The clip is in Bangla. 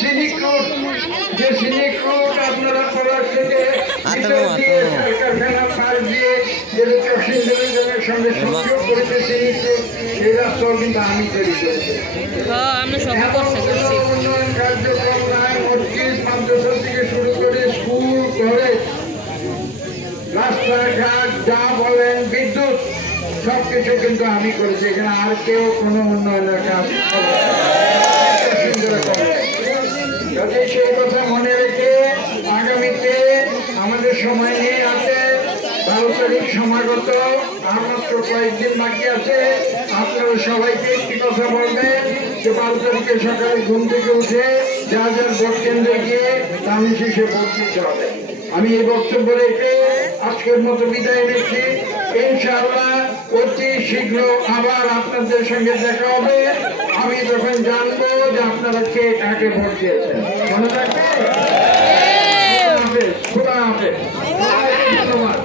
সিনিক রোড, যে সিনিক রোড আপনারা পড়ার থেকে কারখানা পাশ দিয়ে যে প্যাসেঞ্জারের সঙ্গে সংযোগ করেছে সিনিক রোড, সেই রাস্তাও কিন্তু আমি তৈরি করেছি। উন্নয়ন কার্যক্রম মসজিদ মাদ্রাসা থেকে শুরু করে স্কুল, কলেজ, রাস্তাঘাট যা বলেন, বিদ্যুৎ, সবকিছু কিন্তু আমি করেছি। এখানে আর কেউ কোনো উন্নয়নের কাজ কাজে সেই কথা মনে রেখে আগামীতে আমাদের সময় নিয়ে আছে 12 তারিখ সমাগত, আর মাত্র কয়েকদিন বাকি আছে। আপনারা সবাইকে একটি কথা বলবেন যে 12 তারিখে সকালে ঘুম থেকে উঠে যার যার ভোট কেন্দ্রে গিয়ে দামি শেষে ভোট দিতে হবে। আমি এই বক্তব্য রেখে আজকের মতো বিদায় নিচ্ছি। ইনশাআল্লাহ অতি শীঘ্র আবার আপনাদের সঙ্গে দেখা হবে। আমি যখন জানবো যে আপনারা কে কাকে ভোট দিয়েছেন। মনে রাখবে। ধন্যবাদ।